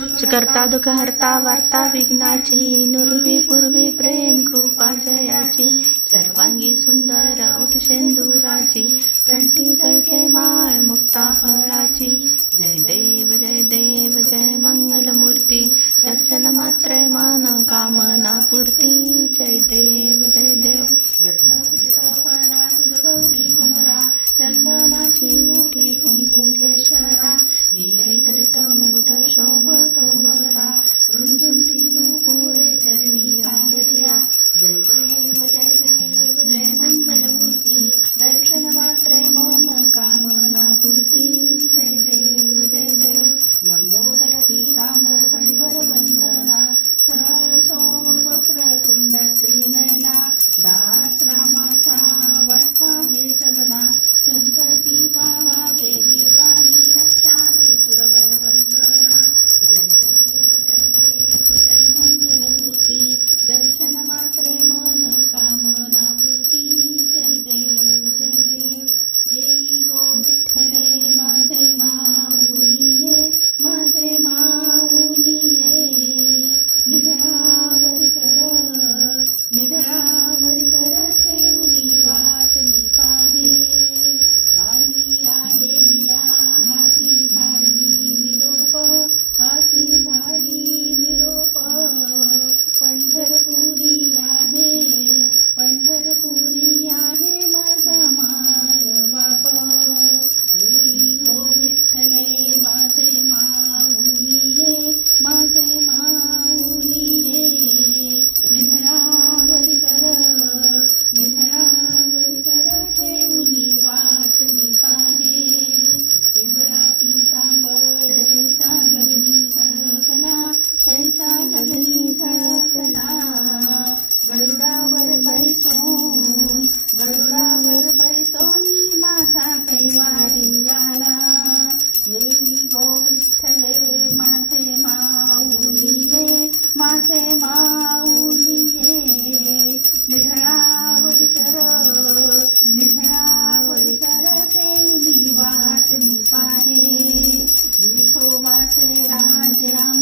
करता दुःख हरता वार्ता विघ्नाची, नुर्वी पूर्वी प्रेम कृपा जयाची, सर्वांगी सुंदर उठ शेंदुराची, कंठी जळके माळ मुक्ता फळाची, जय देव जय मंगलमूर्ती, दर्शन मात्रे मन कामना पूर्ती, जय देव रत्नापरा तुझ गौरी कुमरा, चंदनाची मोठी कुंकुम केशरा, हिरे जडित मुकुट शोभतो बरा, रुंझुंटी नुपुरे चरणी आंगरिया, जय देव जय मंगलमूर्ती, दर्शन मात्रे मन कामना पूर्ती, जय देव लंबोदर पीतांबर फणीवर वंदना, सरळ सोंड वक्रतुंड त्रिनयना, दास रामाचा वाटपा हे सदना, संकटी पावावे निर्वाणी रक्षावे सुरवर वंदना, जय देव जय मंगलमूर्ती, दर्शन मात्रे मन कामना पूर्ती, जय देव येई गो विठ्ठले माझे माऊली माझे माऊली, निधळावर कर ठेवली वाट मी पाहे, आली आहे लिया हाती धाडी निरोप, हाती धाडी निरोप, पंढरपुरी आहे माझा माय बाप, मी हो विठ्ठले माझे माऊली निधळावर कर ठेवली वाट मी पाहे, पिवळा पीतांबर कैसा गगनी झळकला, गरुडावर बैसोनी माझा कैवारी आला, येई गो विठ्ठले माझे माऊली, निधळावर कर ठेवली वाट मी पाहे, विठोबाचे राजा